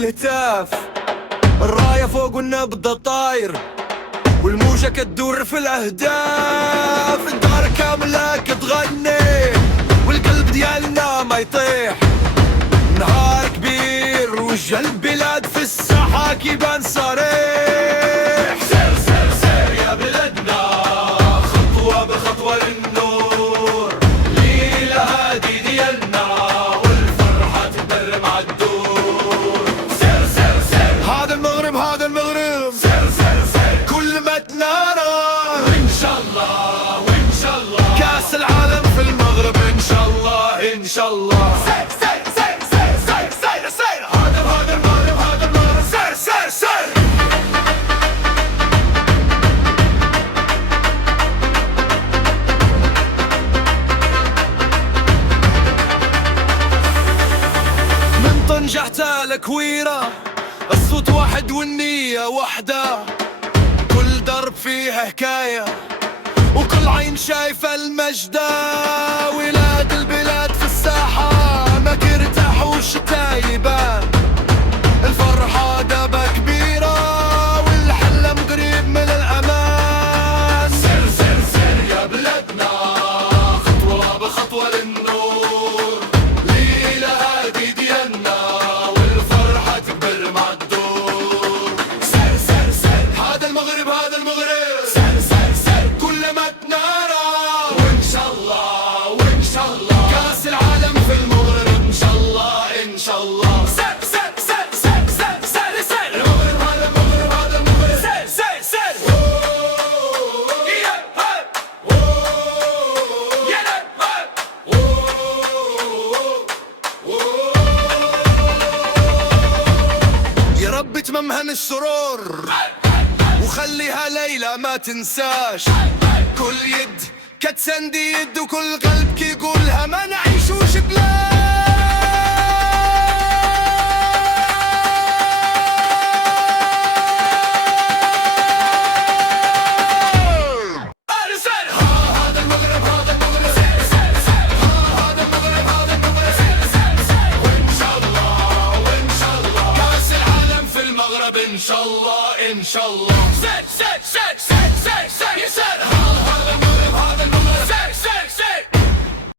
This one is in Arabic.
الهتاف، الراية فوق والنبضة طاير، والموجة كتدور في الأهداف. الدار كاملة كتغني والقلب ديالنا ما يطيح. نهار كبير وجه البلاد في الساحة كيبان صريح. سير سير سير يا بلدنا، خطوة بخطوة للنور، ليلة هادي ديالنا والفرحة تبر مع الدور. سير سير سير هذا المغرب هذا المغرب، سير سير سير كل ما تنارى وإن شاء الله وإن شاء الله كاس العالم في المغرب إن شاء الله إن شاء الله. سير سير سير سير سير سير سير هذا المغرب هذا المغرب سير سير سير. من طنجة حتى الكويرة الصوت واحد والنية وحدة، كل درب فيه حكاية وكل عين شايفة المجدة. ولاد البلاد في الساحة ما كيرتاحوش التايبان، الفرحة دابا كبيرة والحلم قريب من الأمان. سير سير سير يا بلادنا، خطوة بخطوة للنور، ليلة هادي ديالنا والفرحة تكبر مع الدور. سير سير سير هذا المغرب هذا المغرب، سير سير سير كل ما تنارى وإن شاء الله وإن شاء الله كاس العالم في المغرب إن شاء الله إن شاء الله. سير سير سير سير سير سير سير المغرب هذا المغرب هذا المغرب سير سير سير. يا هاي يا هاي يا رب تممهن السرور وخليها ليلة ما تنساش، كل يد كتسندي يد وكل قلب كيقولها ما نعيشوش بلا. هذا المغرب هذا المغرب سير سير سير هذا المغرب هذا المغرب سير سير سير وإن شاء الله وإن شاء الله كأس العالم في المغرب إن شاء الله إن شاء الله. سير سير سير